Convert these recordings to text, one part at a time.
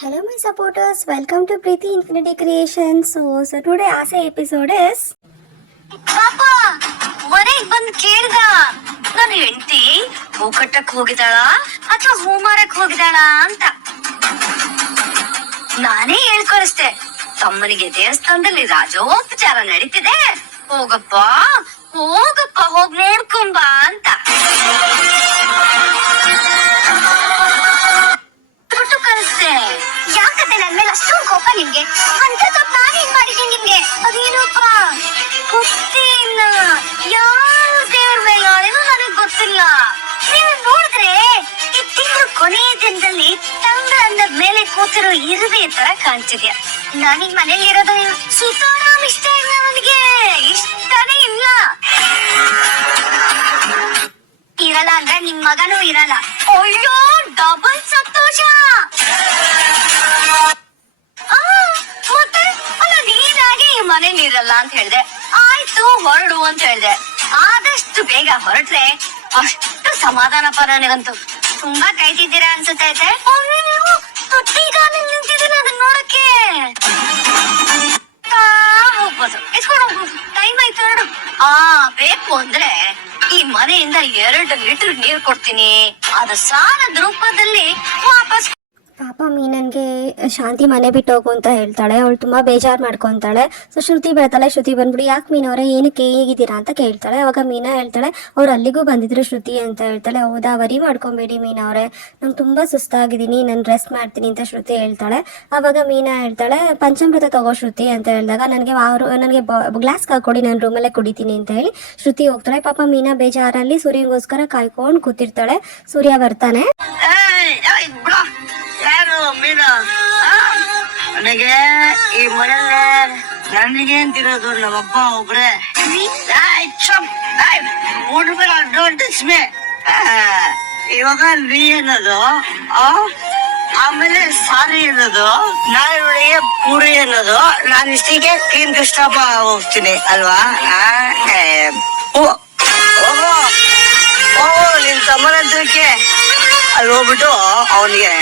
Hello, my supporters. Welcome to Preeti Infinity Creations. So today, Asa episode is. ಪಾಪ ಮನೆಗ್ ಬಂದ್ ಕೇಳ್ದ ನನ್ನ ಹೆಂಡತಿ ಹೂ ಕಟ್ಟಕ್ ಹೋಗಿದಾಳ ಅಥವಾ ಹೂ ಮಾರಕ್ ಹೋಗಿದಾಳ ಅಂತ. ನಾನೇ ಹೇಳ್ಕಳಿಸ್ದೆ, ತಮ್ಮನಿಗೆ ದೇವಸ್ಥಾನದಲ್ಲಿ ರಾಜೋಪಚಾರ ನಡೀತಿದೆ, ಹೋಗಪ್ಪ ಹೋಗಪ್ಪ ಹೋಗ್ ನೋಡ್ಕೊಂಬ ಅಂತ ದುಡ್ಡು ಕಳಿಸ್ದೆ. ಯಾಕಂದ್ರೆ ನನ್ ಮೇಲೆ ಅಷ್ಟೊಂದು ಕೋಪ ನಿಮ್ಗೆ? ಅಂತ ತಪ್ಪು ನಾನು ಏನ್ ಮಾಡಿದ್ದೀನಿ ನಿಮ್ಗೆ? ಅದೇನಪ್ಪ ಗೊತ್ತೇ ಇಲ್ಲ. ಯಾವ ದೇವ್ರ ಮೇಲಾಳೇನೋ ನನಗ್ ಗೊತ್ತಿಲ್ಲ. ನೀವು ನೋಡಿದ್ರೆ ಈ ತಿಂಗಳು ಕೊನೆಯ ದಿನದಲ್ಲಿ ತಂಗಳಂದ ಮೇಲೆ ಕೂತಿರೋ ಇರುವೆ ತರ ಕಾಣ್ತಿದ್ಯಾ. ನಾನೀಗ ಮನೇಲಿ ಇರೋದು ಸುತಾರಾಮ್ ಇಷ್ಟ ಇಲ್ಲ, ನನಗೆ ಇಷ್ಟನೇ ಇಲ್ಲ. ಇರಲ್ಲ ಅಂದ್ರೆ ನಿಮ್ ಮಗನೂ ಇರಲ್ಲ. ಅಯ್ಯೋ, ಡಬಲ್ ಸಂತೋಷ. ಮತ್ತೆ ಅಲ್ಲ, ನೀನಾಗೆ ಈ ಮನೇಲಿ ಇರಲ್ಲ ಅಂತ ಹೇಳ್ದೆ, ಆಯ್ತು ಹೊರಡು ಅಂತ ಹೇಳ್ದೆ. ಆದಷ್ಟು ಬೇಗ ಹೊರಟ್ರೆ ಅಷ್ಟು ಸಮಾಧಾನಪ್ಪ ನನಗಂತೂ. ತುಂಬಾ ಕಾಯ್ತಿದ್ದೀರಾ ಅನ್ಸುತ್ತೈತೆ. ನಿಂತಿದ್ದೀನಿ ಅದನ್ನ ನೋಡಕ್ಕೆ. ಹೋಗ್ಬೋದು, ಎತ್ಕೊಂಡು ಹೋಗ್ಬೋದು, ಟೈಮ್ ಆಯ್ತು, ಹೊರಡು. ಬೇಕು ಅಂದ್ರೆ ಈ ಮನೆಯಿಂದ 2 ಲೀಟರ್ ನೀರ್ ಕೊಡ್ತೀನಿ, ಅದು ಸಾಲದ ರೂಪದಲ್ಲಿ ವಾಪಸ್. ಪಾಪ ಮೀನನ್ಗೆ ಶಾಂತಿ ಮನೆ ಬಿಟ್ಟು ಹೋಗು ಅಂತ ಹೇಳ್ತಾಳೆ. ಅವಳು ತುಂಬ ಬೇಜಾರು ಮಾಡ್ಕೊತಾಳೆ. ಸೊ ಶ್ರುತಿ ಬರ್ತಾಳೆ. ಶ್ರುತಿ ಬಂದ್ಬಿಟ್ಟು ಯಾಕೆ ಮೀನವರೇ ಏನಕ್ಕೆ ಹೇಗಿದ್ದೀರಾ ಅಂತ ಕೇಳ್ತಾಳೆ. ಅವಾಗ ಮೀನಾ ಹೇಳ್ತಾಳೆ, ಅವ್ರು ಅಲ್ಲಿಗೂ ಬಂದಿದ್ರು ಶ್ರುತಿ ಅಂತ ಹೇಳ್ತಾಳೆ. ಹೌದಾ, ವರಿ ಮಾಡ್ಕೊಬೇಡಿ ಮೀನವರೇ, ನಂಗೆ ತುಂಬ ಸುಸ್ತಾಗಿದ್ದೀನಿ, ನಾನು ರೆಸ್ಟ್ ಮಾಡ್ತೀನಿ ಅಂತ ಶ್ರುತಿ ಹೇಳ್ತಾಳೆ. ಆವಾಗ ಮೀನಾ ಹೇಳ್ತಾಳೆ, ಪಂಚಾಮೃತ ತಗೋ ಶ್ರುತಿ ಅಂತ ಹೇಳಿದಾಗ ನನಗೆ ಗ್ಲಾಸ್ ಹಾಕೊಡಿ, ನಾನು ರೂಮಲ್ಲೇ ಕುಡಿತೀನಿ ಅಂತ ಹೇಳಿ ಶ್ರುತಿ ಹೋಗ್ತಾಳೆ. ಪಾಪ ಮೀನಾ ಬೇಜಾರಲ್ಲಿ ಸೂರ್ಯಗೋಸ್ಕರ ಕಾಯ್ಕೊಂಡು ಕೂತಿರ್ತಾಳೆ. ಸೂರ್ಯ ಬರ್ತಾನೆ. ಯಾರು ಮೀನಾ? ನನಗೆ ಈ ಮನೆಯಲ್ಲೇ ನನಗೆ ಅಂತಿರೋದು ನಮ್ಮಪ್ಪ ಒಬ್ರೆ. ಇವಾಗ ನೀ ಅನ್ನೋದು, ಆಮೇಲೆ ಸಾರಿ ಅನ್ನೋದು, ನಾಳೆ ಒಳಗೆ ಪೂರಿ ಅನ್ನೋದು, ನಾನು ಇಷ್ಟಿಗೆ ಕ್ಲೀನ್ ಕಷ್ಟಪ ಹೋಗ್ತೀನಿ ಅಲ್ವಾ? ನಿನ್ ತಮ್ಮನ ಹತ್ರಕ್ಕೆ ಅಲ್ಲಿ ಹೋಗ್ಬಿಟ್ಟು ಅವನಿಗೆ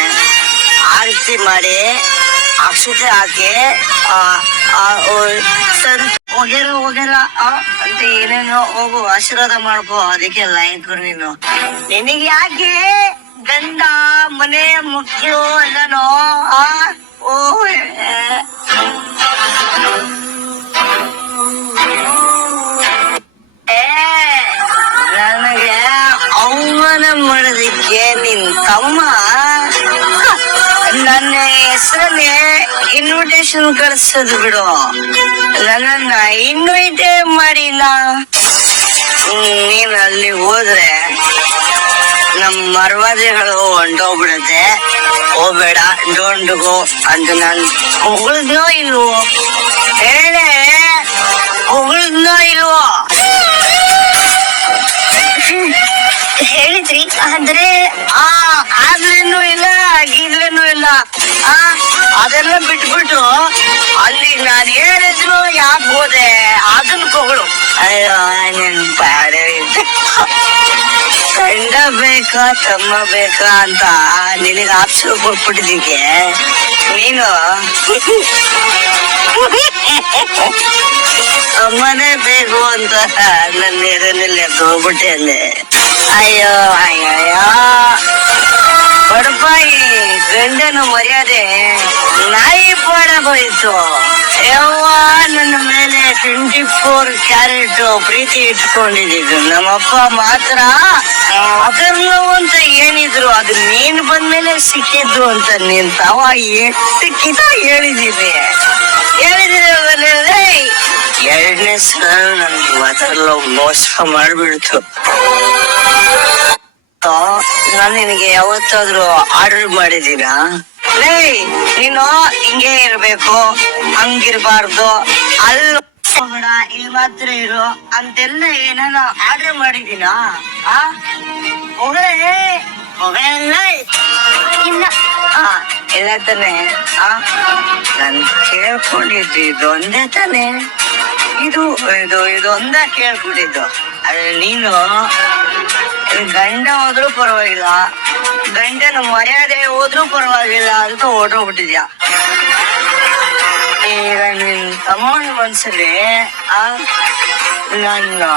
ಆರತಿ ಮಾಡಿ ಅಕ್ಷತೆ ಹಾಕಿ ಹೋಗಿರ ಅಂತ ಏನೇನೋ ಹೋಗು ಆಶೀರ್ವಾದ ಮಾಡ್ಕೋ. ಅದಕ್ಕೆ ಲೈಕ್ ನೀನು, ನಿನಗೆ ಯಾಕೆ ಗಂಡ ಮನೆ ಮಕ್ಕಳು ಎಲ್ಲನೋ ನನಗೆ ಅವಮಾನ ಮಾಡೋದಿಕ್ಕೆ ನಿನ್ ತಮ್ಮ ನನ್ನ ಹೆಸರಲ್ಲಿ ಇನ್ವಿಟೇಷನ್ ಕಳಿಸೋದು ಬಿಡು, ನನ್ನನ್ನ ಇನ್ವೈಟೇ ಮಾಡಿಲ್ಲ. ನೀನ್ ಅಲ್ಲಿ ಹೋದ್ರೆ ನಮ್ ಮರ್ವಾದೆಗಳು ಹೊಂಟೋಗ್ಬಿಡುತ್ತೆ. ಹೋಗ್ಬೇಡ, ಡೋಂಟ್ ಗೋ ಅಂತ ನಾನು ಹೊಗಳಿದ್ನೋ ಇಲ್ವೋ ಹೇಳೆ, ಹೊಗಳಿದ್ನೋ ಇಲ್ವೋ? ಹೇಳಿದ್ರಿ ಅಂದ್ರೆ ಆಗ್ಲೇನು ಇಲ್ಲ, ಗೀಗ್ಲೇನು ಇಲ್ಲ. ಅದೆಲ್ಲ ಬಿಟ್ಬಿಟ್ಟು ಅಲ್ಲಿ ನಾನು ಹೇಳಿದ್ರು ಯಾಕೆ ಹೋದೆ ಅದನ್ನ ಕೊಗಳು. ಅಯ್ಯೋ, ನನ್ ಬಾಡೆ ಗಂಡ ಬೇಕಾ ತಮ್ಮ ಬೇಕಾ ಅಂತ ನಿನಗೆ ಆಪ್ಷನ್ ಕೊಟ್ಬಿಟ್ಟಿದ್ದಕ್ಕೆ ನೀನು ಅಮ್ಮನೇ ಬೇಕು ಅಂತ ನನ್ನ ನೀರಲ್ಲಿ ಹೋಗ್ಬಿಟ್ಟೆ ಅಲ್ಲೇ. ಅಯ್ಯೋ ಅಯ್ಯಯ್ಯೋ, ಬಡಪಾಯಿ ಗಂಡನ ಮರ್ಯಾದೆ ನಾಯಿ ಹೋಯ್ತು. ಯವ್ವ, ನನ್ನ ಮೇಲೆ 24 ಕ್ಯಾರೆಟ್ ಪ್ರೀತಿ ಇಟ್ಕೊಂಡಿದ್ದು ನಮ್ಮಪ್ಪ ಮಾತ್ರ ಅದರ್ನ ಅಂತ ಏನಿದ್ರು ಅದು ನೀನ್ ಬಂದ್ಮೇಲೆ ಸಿಕ್ಕಿದ್ದು ಅಂತ ನೀನ್ ತಾವ ಎಷ್ಟು ಕಿತ ಹೇಳಿದ್ದೀನಿ. 2ನೇ ಸಲ ನನ್ಗೆ ಮಾತಾಡಲ್ಲ, ಮೋಸ ಮಾಡ್ಬಿಡ್ತು. ನಾನು ನಿನಗೆ ಯಾವತ್ತಾದ್ರೂ ಆರ್ಡರ್ ಮಾಡಿದೀನಾ? ನೀನು ಹಿಂಗೆ ಇರ್ಬೇಕು, ಹಂಗಿರ್ಬಾರ್ದು, ಅಲ್ಲಿ ಹೋಗೋಣ, ಇಲ್ಲಿ ಮಾತ್ರ ಇರು ಅಂತೆಲ್ಲ ಏನಾನ ಆರ್ಡರ್ ಮಾಡಿದೀನಾ? ಇಲ್ಲ ತಾನೆ. ನನ್ ಕೇಳ್ಕೊಂಡಿದ್ದು ಇದೊಂದೇ ತಾನೆ, ಇದೊಂದ ಕೇಳ್ಕೊಂಡಿದ್ದು. ಅದ್ರ ನೀನು ಗಂಡ ಹೋದ್ರು ಪರವಾಗಿಲ್ಲ, ಗಂಡನ ಮರ್ಯಾದೆ ಹೋದ್ರೂ ಪರವಾಗಿಲ್ಲ ಅಂತ ಹೊರಟೋಗ್ಬಿಟ್ಟಿದ್ಯಾ. ಈಗ ನಿನ್ ತಮ್ಮನ ಮನ್ಸಲ್ಲಿ ನಾನು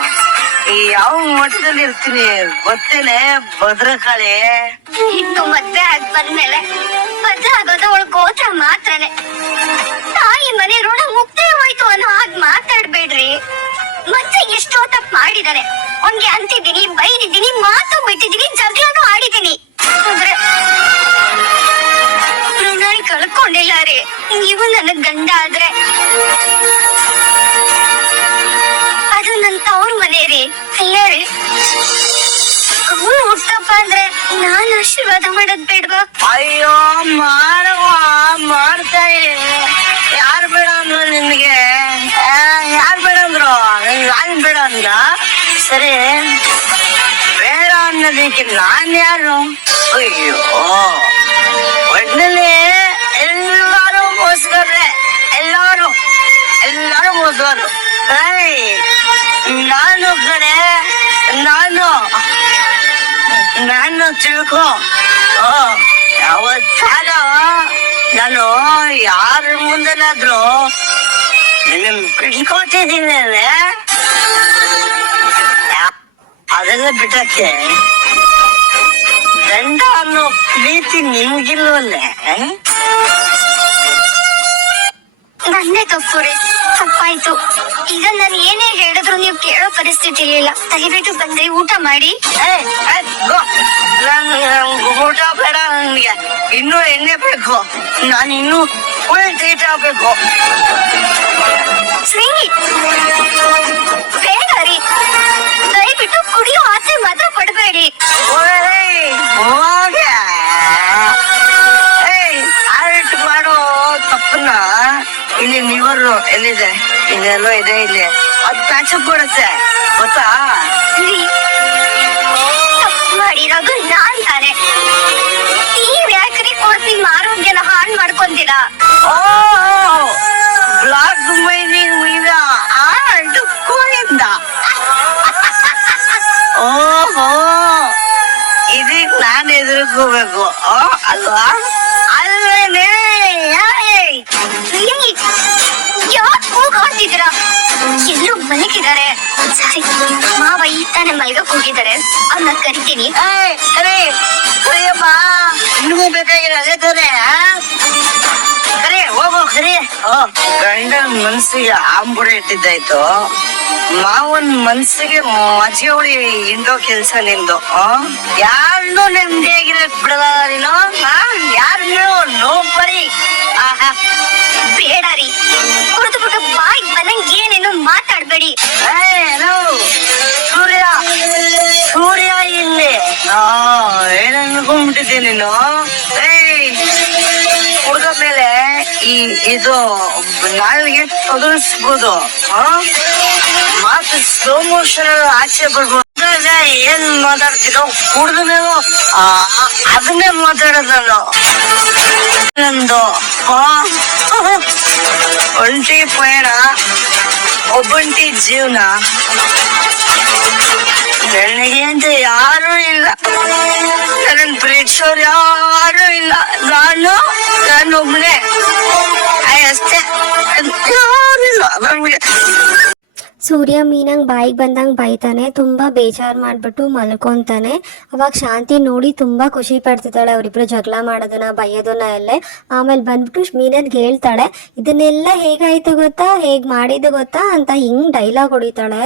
ಯಾವ ಮಟ್ಟದಲ್ಲಿ ಇರ್ತೀನಿ ಗೊತ್ತೇನೆ ಭದ್ರಕಾಳಿ. ಇನ್ನು ಮದ್ವೆ ಆಗ್ ಬಂದ್ಮೇಲೆ ಮದ್ವೆ ಆಗೋದು ಅವಳ ಗೋತ್ರ ಮಾತ್ರನೇ. ತಾಯಿ ಮನೆ ಋಣ ಮುಕ್ತೇ ಹೋಯ್ತು ಅನ್ನೋ ಹಾಗೆ ಮಾತಾಡ್ಬೇಡ್ರಿ. ಮತ್ತೆ ಎಷ್ಟೋ ತಪ್ಪು ಮಾಡಿದಾನೆ. ಅವ್ನ್ಗೆ ಅಂತಿದ್ದೀನಿ, ಬೈದಿದ್ದೀನಿ, ಮಾತು ಬಿಟ್ಟಿದ್ದೀನಿ, ಜಗಳನೂ ಆಡಿದ್ದೀನಿ. ಆದ್ರೆ ಋಣ ಕಳ್ಕೊಂಡಿಲ್ಲ ರೀ. ನೀವು ನನಗ್ ಗಂಡ ಆದ್ರೆ ಅದು ನನ್ ತವ್ರ ಮನೆ ರೀ. ಅಲ್ಲ ರೀ, ಅವನು ಹುಟ್ಟಪ್ಪ ಅಂದ್ರೆ ನಾನ್ ಆಶೀರ್ವಾದ ಮಾಡೋದ್ ಬೇಡ್ವಾ? ಅಯ್ಯೋ ಮಾಡುವ ಮಾಡ್ತಾ ಯಾರು ಬೇಡ ಅಂದ್ರು ನಿನ್ಗೆ? ಯಾರು ಬೇಡ ಅಂದ್ರು? ನಾನ್ ಬೇಡ ಅಂದ ಸರಿ, ಬೇಡ ಅನ್ನೋದಕ್ಕೆ ನಾನ್ ಯಾರು? ಅಯ್ಯೋ ಒಟ್ಟಿನಲ್ಲಿ ಎಲ್ಲಾರು ಮೋಸ್ಗಾರ್ರೆ, ಎಲ್ಲಾರು ಮೋಸ್ಗಾರು. ನಾನು ಕಡೆ ನಾನು ತಿಳ್ಕೊ. ಯಾವತ್ತಾರ ನಾನು ಯಾರ ಮುಂದೆನಾದ್ರು ಬಿಟ್ಕೊತಿದ್ದೀನಿ ಅದೆಲ್ಲ ಬಿಟ್ಟಕ್ಕೆ ಗಂಡ ಅನ್ನೋ ಪ್ರೀತಿ ನಿಮ್ಗಿಲ್ವಲ್ಲೇ? ನಂದೇ ತಪ್ಪು ರೀ, ತಪ್ಪಾಯ್ತು. ಈಗ ನಾನು ಏನೇ ಹೇಳಿದ್ರು ನೀವು ಕೇಳೋ ಪರಿಸ್ಥಿತಿ ಇಲ್ಲ. ದಯವಿಟ್ಟು ಬಂದ್ರೆ ಊಟ ಮಾಡಿ. ಊಟ ಬೇಡ ನನ್ಗೆ, ಇನ್ನೂ ಎಣ್ಣೆ ಬೇಕು. ನಾನು ಇನ್ನೂ ಫುಲ್ ಟ್ರೀಟ್ ಆಗ್ಬೇಕು. ಶ್ರೀ ಬೇಡ ರೀ, ದಯವಿಟ್ಟು ಕುಡಿಯೋ ಆಸೆ ಮಾತ್ರ ಪಡಬೇಡಿ. ಆರ್ಟ್ ಮಾಡೋ ತಪ್ಪನ್ನ ಇಲ್ಲಿ ನೀವರು ಎಲ್ಲಿದೆ? ಇನ್ನೆಲ್ಲೋ ಇದೆ ಇಲ್ಲಿ. ಅದು ಪ್ಯಾಚಪ್ ಕೊಡುತ್ತೆ ಗೊತ್ತಾ? ತಪ್ಪು ಮಾಡಿರೋದು ನಾನ್ ತಾನೆ. ನೀವ್ ಯಾಕ್ರಿ ಕೊಡ್ತಿ ಆರೋಗ್ಯನ ಹಾಳು ಮಾಡ್ಕೊಂತೀರಾ? ಬ್ಲಾಕ್ ಮೈನಿಂಗ್ ಈಗ ಆರ್ಟ್ ಕೋಯಿಂದ. ಓಹೋ, ಇದೀಗ ನಾನು ಎದುರ್ಕೋಬೇಕು ಅಲ್ವಾ? ಅಲ್ವೇನೆ? ಯಾಕೆ ಹೋಗ್ತಿದ್ದೀರಾ? ಎಲ್ಲರೂ ಮಲಗಿದ್ದಾರೆ. ಸರಿ, ಮಾವ ಈ ತಾನೆ ಮಲ್ಗಕ್ ಹೋಗಿದ್ದಾರೆ. ಅವ್ನ ಕರಿತೀನಿ. ಕರಿಯಪ್ಪ, ನಿನಗೂ ಬೇಕಾಗಿಲ್ಲ ಅದೇ ತಾನೆ? ಕರಿ ಹೋಗೋ ಕರಿ. ಗಂಡನ ಮನ್ಸಿಗೆ ಆಂಬುಡೆ ಇಟ್ಟಿದ್ದಾಯ್ತು, ಮಾವನ್ ಮನ್ಸಿಗೆ ಮಜ್ಜಿಗೆ ಹುಳಿ ಹಿಂಡೋ ಕೆಲ್ಸ ನಿಂದು. ಯಾರನ್ನೂ ನೆಮ್ಮದಿಯಾಗಿರಕ್ ಬಿಡಲ್ಲ ನೀನು. ಯಾರನ್ನೂ ನೋ ಬರೀ ಬೇಡ ರೀ, ಕುಡಿದ್ಬಿಟ್ಟು ಬಾಯ್ ಬಂದಂಗ್ ಏನೇನು ಮಾತಾಡ್ಬೇಡಿ. ಸೂರ್ಯ ಇಲ್ಲಿ ಏನ್ ಅನ್ಕೊಂಡ್ಬಿಟ್ಟಿದ್ದೆ ನೀನು? ಕುಡ್ದ ಮೇಲೆ ಇದು ನಾಳಿಗೆ ತೊದಲ್ಸ್ಬೋದು, ಮಾತು ಸ್ಲೋ ಮೋಷನ್ ಆಚೆ ಬರ್ಬೋದು. ಏನ್ ಮಾತಾಡ್ತಿರೋ ಕುಡ್ದ ಮೇಲೆ ಅದನ್ನೇ ಮಾತಾಡೋದು ನಾನು. ನಂದು ಒಂಟಿ ಪಯಣ, ಒಬ್ಬಂಟಿ ಜೀವನ. ನನಗೆ ಅಂತ ಯಾರು ಇಲ್ಲ, ನನ್ನ ಪ್ರೀತಿಸೋರು ಯಾರು ಇಲ್ಲ. ನಾನೊಬ್ನೇ ಅಷ್ಟೇ, ಯಾರಿಲ್ಲ ನಮ್ಗೆ. ಸೂರ್ಯ ಮೀನಂಗೆ ಬಾಯಿಗೆ ಬಂದಂಗೆ ಬೈತಾನೆ, ತುಂಬ ಬೇಜಾರು ಮಾಡಿಬಿಟ್ಟು ಮಲ್ಕೊತಾನೆ. ಅವಾಗ ಶಾಂತಿ ನೋಡಿ ತುಂಬ ಖುಷಿ ಪಡ್ತಿದ್ದಾಳೆ ಅವರಿಬ್ರು ಜಗಳ ಮಾಡೋದನ್ನ ಬೈಯೋದನ್ನ ಎಲ್ಲೇ. ಆಮೇಲೆ ಬಂದ್ಬಿಟ್ಟು ಮೀನನ್ಗೆ ಹೇಳ್ತಾಳೆ, ಇದನ್ನೆಲ್ಲ ಹೇಗಾಯ್ತು ಗೊತ್ತಾ, ಹೇಗೆ ಮಾಡಿದ್ದು ಗೊತ್ತಾ ಅಂತ ಹಿಂಗೆ ಡೈಲಾಗ್ ಹೊಡಿತಾಳೆ.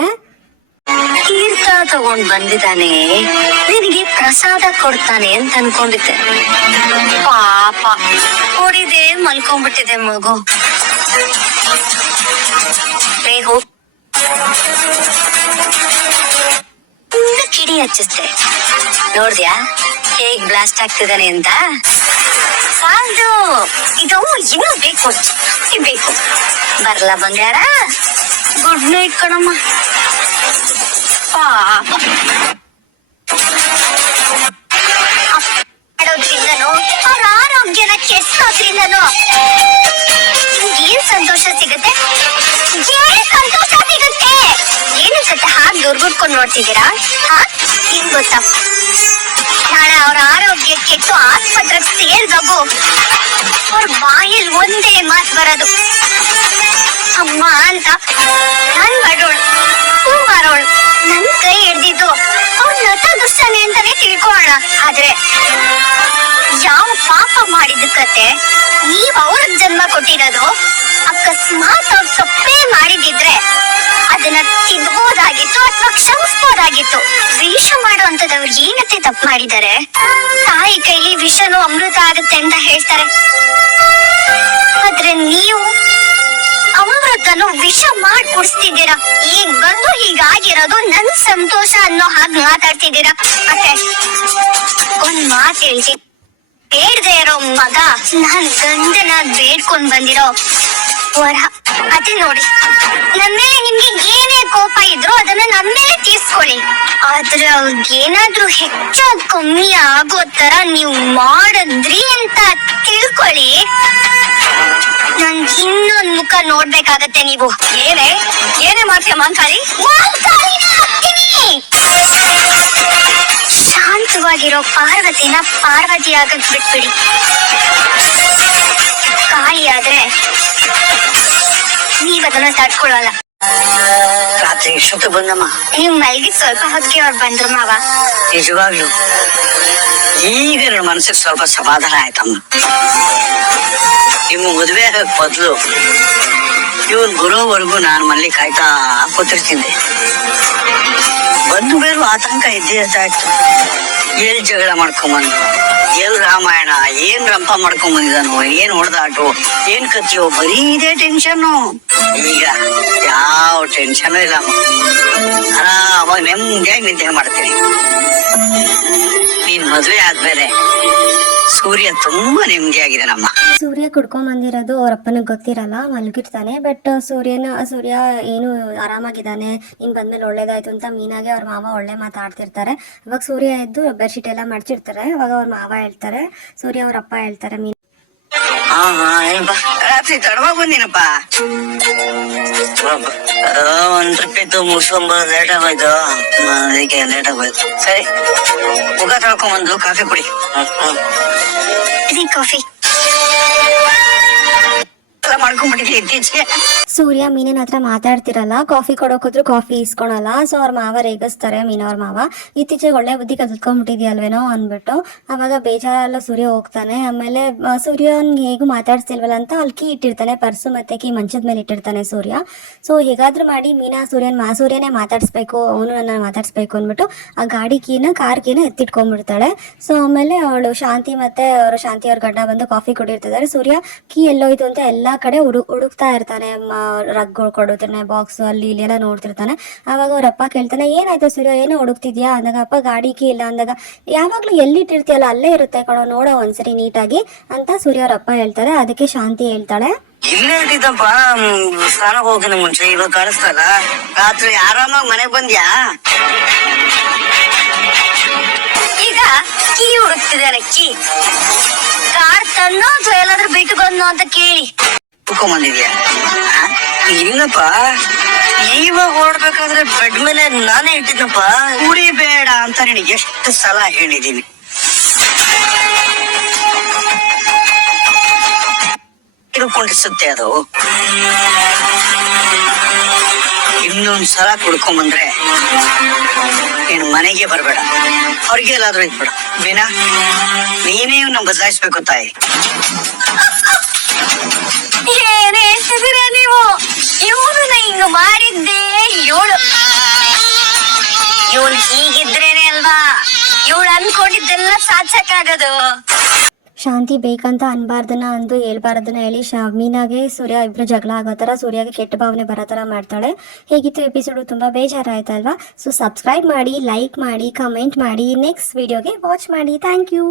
ತೀರ್ಥ ತಗೊಂಡ್ ಬಂದಿದ್ದಾನೆ, ನಿನಗೆ ಪ್ರಸಾದ ಕೊಡ್ತಾನೆ ಅಂತ ಅನ್ಕೊಂಡಿದ್ದೆ. ಪಾಪ ಹೊಡಿದೆ ಮಲ್ಕೊಂಡ್ಬಿಟ್ಟಿದೆ ಮಗು. ಕಿಡಿ ಹಚ್ಚಿಸ್ತೆ ನೋಡ್ದ್ಯಾ ಹೇಗ್ ಬ್ಲಾಸ್ಟ್ ಆಗ್ತಿದ್ದಾನೆ ಅಂತ? ಸಾಲ್ದು, ಇದು ಇನ್ನೂ ಬೇಕು ಬೇಕು. ಬರ್ಲ ಬಂಗಾರ, ಗುಡ್ ನೈಟ್ ಕಣಮ್ಮ. ಮಾಡೋದ್ರಿಂದನೋ ಅವ್ರ ಆರೋಗ್ಯನ ಕೆಡ್ಸೋದ್ರಿಂದನೋ ಏನ್ ಸಂತೋಷ ಸಿಗುತ್ತೆ? ಏನ್ ಸಂತೋಷ ಸಿಗುತ್ತೆ? ಏನು ಸತ್ತ ಹಾಗೆ ದುರ್ಗುಡ್ಕೊಂಡು ನೋಡ್ತಿದ್ದೀರಾ? ಏನ್ ಗೊತ್ತಾ, ನಾಳೆ ಅವ್ರ ಆರೋಗ್ಯ ಕೆಟ್ಟು ಆಸ್ಪತ್ರೆಗೆ ಸೇರಿದಾಗು ಅವ್ರ ಬಾಯಲ್ಲಿ ಒಂದೇ ಮಾತು ಬರೋದು, ಅಮ್ಮ ಅಂತ. ನಾನ್ ಬಡೋಳು, ಹೂ ಮಾರೋಳು, ನನ್ ಕೈ ಹಿಡ್ದಿದ್ದು ಅವ್ರ ನಟ ದುಷ್ಟನೆ ಅಂತಾನೆ ತಿಳ್ಕೊಳ್ಳೋಣ. ಆದ್ರೆ ಯಾವ ಪಾಪ ಮಾಡಿದ ಕತೆ ನೀವ್ ಅವ್ರಿಗೆ ಜನ್ಮ ಕೊಟ್ಟಿರೋದು. ಅಕಸ್ಮಾತ್ ಅವ್ರು ತಪ್ಪೇ ಮಾಡಿದಿದ್ರೆ ಅದನ್ನ ತಿದ್ಬೋದಾಗಿತ್ತು ಅಥವಾ ಕ್ಷಮಿಸ್ಬೋದಾಗಿತ್ತು. ವಿಷ ಮಾಡುವಂತದವ್ರು ಏನತ್ತೆ ತಪ್ಪು ಮಾಡಿದ್ದಾರೆ? ತಾಯಿ ಕೈಲಿ ವಿಷನು ಅಮೃತ ಆಗುತ್ತೆ ಅಂತ ಹೇಳ್ತಾರೆ. ಆದ್ರೆ ನೀವು ಅಮೃತನು ವಿಷ ಮಾಡಿ ಕುಡಿಸ್ತಿದ್ದೀರಾ. ಈಗ ಬಂದು ಹೀಗಾಗಿರೋದು ನನ್ ಸಂತೋಷ ಅನ್ನೋ ಹಾಗೆ ಮಾತಾಡ್ತಿದ್ದೀರಾ. ಮತ್ತೆ ಒಂದ್ ಮಾತು ಹೇಳ್ತೀನಿ, ಬೇಡದೆ ಇರೋ ಮಗ ನಾನ್ ಗಂಡನ ಬೇಡ್ಕೊಂಡ್ ಬಂದಿರೋ ವರ. ಅದೇ ನೋಡಿ, ನನ್ ಮೇಲೆ ನಿಮ್ಗೆ ಏನೇ ಕೋಪ ಇದ್ರು ಅದನ್ನ ನನ್ ಮೇಲೆ ತೀರ್ಸ್ಕೊಳ್ಳಿ. ಆದ್ರೆ ಅವ್ರಿಗೇನಾದ್ರೂ ಹೆಚ್ಚು ಕಮ್ಮಿ ಆಗೋ ತರ ನೀವು ಮಾಡಿದ್ರಿ ಅಂತ ತಿಳ್ಕೊಳ್ಳಿ, ನನ್ ಇನ್ನೊಂದ್ ಮುಖ ನೋಡ್ಬೇಕಾಗತ್ತೆ ನೀವು. ಏನೇ ಮಾಡ್ತೀಯ ಮಾಂಕಾಳಿ? ಶಾಂತವಾಗಿರೋ ಪಾರ್ವತಿನ ಪಾರ್ವತಿ ಆಗಕ್ ಬಿಟ್ಬಿಡಿ. ಕಾಳಿ ಆದ್ರೆ ನೀವ್ ಅದನ್ನ ತಡ್ಕೊಳಲ್ಲ. ರಾತ್ರಿ ಇಷ್ಟೊತ್ತು ಬಂದಮ್ಮ. ನೀವ್ ಮಲ್ಗಿದ್ ಸ್ವಲ್ಪ ಹೊತ್ತಿಗೆ ಅವ್ರು ಬಂದ್ರು ಮಾವ. ನಿಜವಾಗ್ಲು ಈಗ ನನ್ನ ಮನಸ್ಸಿಗೆ ಸ್ವಲ್ಪ ಸಮಾಧಾನ ಆಯ್ತಮ್ಮ. ನಿಮ್ಮ ಮದುವೆ ಆಗಕ್ ಮೊದ್ಲು ಇವನ್ ಬರೋವರೆಗೂ ನಾನು ಮನೇಲಿ ಕಾಯ್ತಾ ಕೂತಿರ್ತಿದ್ದೆ. ಬಂದು ಬೇರು ಆತಂಕ ಇದ್ದೇ ಇರ್ತಾ ಇತ್ತು. ಎಲ್ ಜಗಳ ಮಾಡ್ಕೊಂಬಂದು, ಎಲ್ ರಾಮಾಯಣ, ಏನ್ ರಂಪ ಮಾಡ್ಕೊಂಬಂದಿದಾನು, ಏನ್ ಹೊಡೆದಾಟು, ಏನ್ ಕತ್ತಿಯೋ, ಬರೀ ಇದೇ ಟೆನ್ಷನ್ನು. ಈಗ ಯಾವ ಟೆನ್ಷನ್ ಇಲ್ಲ, ಆರಾಮಾಗ ನೆಮ್ಮದಿಯಾಗಿ ನಿದ್ದೆ ಮಾಡ್ತೀನಿ. ನೀನ್ ಮದ್ವೆ ಆದ್ಮೇಲೆ ಸೂರ್ಯ ತುಂಬಾ ನೆಮ್ಮದಿಯಾಗಿದ್ದಾನಮ್ಮ. ಸೂರ್ಯ ಕುಡ್ಕೊಂಡ್ ಬಂದಿರೋದು ಅವ್ರ ಅಪ್ಪನಿಗೆ ಗೊತ್ತಿರಲ್ಲ, ಮಲಗಿರ್ತಾನೆ. ಬಟ್ ಸೂರ್ಯ ಏನು ಆರಾಮಾಗಿದ್ದಾನೆ, ನೀನ್ ಬಂದ್ಮೇಲೆ ಒಳ್ಳೇದಾಯ್ತು ಅಂತ ಮೀನಾಗೆ ಅವ್ರ ಮಾವ ಒಳ್ಳೆ ಮಾತಾಡ್ತಿರ್ತಾರೆ. ಅವಾಗ ಸೂರ್ಯ ಎದ್ದು ಬೆಡ್ಶೀಟ್ ಎಲ್ಲ ಮಡ್ಚಿರ್ತಾರೆ. ಅವಾಗ ಅವ್ರ ಮಾವ ಹೇಳ್ತಾರೆ, ಸೂರ್ಯ ಅವ್ರ ಅಪ್ಪ ಹೇಳ್ತಾರೆ, ರಾತ್ರಿ ತಡವಾಗಿ ಬಂದಿನಪ್ಪ. ಒಂದ್ ಟ್ರಿಪ್ ಇತ್ತು, ಮುಗಿಸ್ಕೊಂಬಂದು ಲೇಟ್ ಆಗೋಯ್ತು. ಅದಕ್ಕೆ ಲೇಟ್ ಆಗೋಯ್ತು. ಸರಿ, ಮುಖ ತೊಳ್ಕೊಂಬಂದು ಕಾಫಿ ಕುಡಿ. ಕಾಫಿ ಮಾಡ್ಕೊಂಡ್ಬಿಟ್ಟಿದ್ದೆ ಇತ್ತೀಚೆಗೆ. ಸೂರ್ಯ ಮೀನಿನ ಹತ್ರ ಮಾತಾಡ್ತಿರಲ್ಲ, ಕಾಫಿ ಕೊಡೋಕೋದ್ರು ಕಾಫಿ ಇಸ್ಕೊಳಲ್ಲ. ಸೊ ಅವ್ರ ಮಾವ ರೇಗಿಸ್ತಾರೆ, ಮೀನವ್ರ ಮಾವ. ಇತ್ತೀಚೆಗೆ ಒಳ್ಳೆ ಬುದ್ಧಿ ಕಲ್ತ್ಕೊಂಡ್ಬಿಟ್ಟಿದ್ಯಲ್ವೇನೋ ಅಂದ್ಬಿಟ್ಟು ಅವಾಗ ಬೇಜಾರೆಲ್ಲ ಸೂರ್ಯ ಹೋಗ್ತಾನೆ. ಆಮೇಲೆ ಸೂರ್ಯನ್ಗೆ ಹೇಗೂ ಮಾತಾಡ್ಸ್ತಿಲ್ವಲ್ಲ ಅಂತ ಅಲ್ಲಿ ಕೀ ಇಟ್ಟಿರ್ತಾನೆ, ಪರ್ಸು ಮತ್ತೆ ಕೀ ಮಂಚದ ಮೇಲೆ ಇಟ್ಟಿರ್ತಾನೆ ಸೂರ್ಯ. ಸೊ ಹೇಗಾದ್ರೂ ಮಾಡಿ ಮೀನಾ ಸೂರ್ಯನೇ ಮಾತಾಡ್ಸ್ಬೇಕು, ಅವನು ನನ್ನ ಮಾತಾಡ್ಸ್ಬೇಕು ಅಂದ್ಬಿಟ್ಟು ಆ ಗಾಡಿ ಕಾರ್ ಕೀನ ಎತ್ತಿಟ್ಕೊಂಡ್ಬಿಡ್ತಾಳೆ. ಸೊ ಆಮೇಲೆ ಅವಳು ಶಾಂತಿ ಅವ್ರ ಗಂಡ ಬಂದು ಕಾಫಿ ಕೊಡಿರ್ತಿದ್ದಾರೆ. ಸೂರ್ಯ ಕೀ ಎಲ್ಲೋಯ್ತು ಅಂತ ಎಲ್ಲಾ ಕಡೆ ಹುಡುಕ್ತಾ ಇರ್ತಾನೆ, ರಗ್ಗಳು ಕೊಡುತ್ತಾನೆ, ಬಾಕ್ಸ್ ಅಲ್ಲಿ ಇಲ್ಲಿ ಎಲ್ಲ ನೋಡ್ತಿರ್ತಾನೆ. ಆವಾಗ ಅವ್ರ ಅಪ್ಪ ಕೇಳ್ತಾನೆ, ಏನಾಯ್ತು ಸೂರ್ಯ, ಏನೋ ಹುಡುಕ್ತಿದ್ಯಾ ಅಂದಾಗ, ಅಪ್ಪ ಗಾಡಿ ಕೀ ಇಲ್ಲ ಅಂದಾಗ, ಯಾವಾಗ್ಲೂ ಎಲ್ಲಿಟ್ಟಿರ್ತೀಯಲ್ಲ ಅಲ್ಲೇ ಇರುತ್ತೆ ಕಣೋ, ನೋಡೋ ಒಂದ್ಸರಿ ನೀಟಾಗಿ ಅಂತ ಸೂರ್ಯ ಅವ್ರ ಅಪ್ಪ ಹೇಳ್ತಾರೆ. ಅದಕ್ಕೆ ಶಾಂತಿ ಹೇಳ್ತಾಳೆ, ಇಲ್ಲೇ ಇಟ್ಟಿದ್ದಪ್ಪ, ಸ್ನಾನಕ್ಕೆ ಹೋಗಿನ ಮುಂಚೆ, ಇವಾಗ ಕಾಣಿಸ್ತಲ್ಲ. ರಾತ್ರಿ ಆರಾಮಾಗಿ ಮನೆಗ್ ಬಂದ್ಯಾ? ಈಗ ಕೀ ಹುಡುಕ್ತಿದ್ದಾನೆ. ಕೀ ಕಾರ್ ತನ್ನೋ ಅಥವಾ ಎಲ್ಲಾದ್ರೂ ಬಿಟ್ಟು ಬಂದು ಅಂತ ಕೇಳಿ ಬಂದಿದ್ಯಾ? ಇಲ್ಲಪ್ಪ, ಇವಾಗ ಓಡ್ಬೇಕಾದ್ರೆ ಬೆಡ್ ಮೇಲೆ ನಾನೇ ಇಟ್ಟಿದ್ದಪ್ಪ. ಕುಡಿಬೇಡ ಅಂತ ನಿನಗೆ ಎಷ್ಟು ಸಲ ಹೇಳಿದೀನಿ. ತಿಳ್ಕೊಂಡಿಸುತ್ತೆ ಅದು. ಇನ್ನೊಂದ್ಸಲ ಕುಡ್ಕೊಂಬಂದ್ರೆ ನೀನು ಮನೆಗೆ ಬರ್ಬೇಡ, ಅವ್ರಿಗೆ ಎಲ್ಲಾದ್ರೂ ಇದ್ಬೇಡ. ಮೀನಾ, ನೀನೇ ನಮ್ ಬದಲಾಯಿಸ್ಬೇಕು ತಾಯಿ. ಏನ್ ಹೇಳ್ತಿದ್ದೀರ ನೀವು? ಇವಳನ್ನ ಹಿಂಗ ಮಾಡಿದ್ದೆ ಇವಳು ಹೀಗಿದ್ರೇನೆ ಅಲ್ವಾ ಇವಳು ಅನ್ಕೊಂಡಿದ್ದೆಲ್ಲ ಸಾಧಿಸಕ್ಕಾಗದು. ಶಾಂತಿ ಬೇಕಂತ ಅನ್ಬಾರ್ದನ್ನ ಅಂದು ಹೇಳ್ಬಾರ್ದನ್ನ ಹೇಳಿ ಮೀನಾಗೆ ಸೂರ್ಯ ಇಬ್ರು ಜಗಳ ಆಗೋ ಥರ, ಸೂರ್ಯಗೆ ಕೆಟ್ಟ ಭಾವನೆ ಬರೋ ಥರ ಮಾಡ್ತಾಳೆ. ಹೇಗಿತ್ತು ಎಪಿಸೋಡು? ತುಂಬ ಬೇಜಾರಾಯ್ತಲ್ವಾ? ಸೊ ಸಬ್ಸ್ಕ್ರೈಬ್ ಮಾಡಿ, ಲೈಕ್ ಮಾಡಿ, ಕಮೆಂಟ್ ಮಾಡಿ, ನೆಕ್ಸ್ಟ್ ವಿಡಿಯೋಗೆ ವಾಚ್ ಮಾಡಿ. Thank you.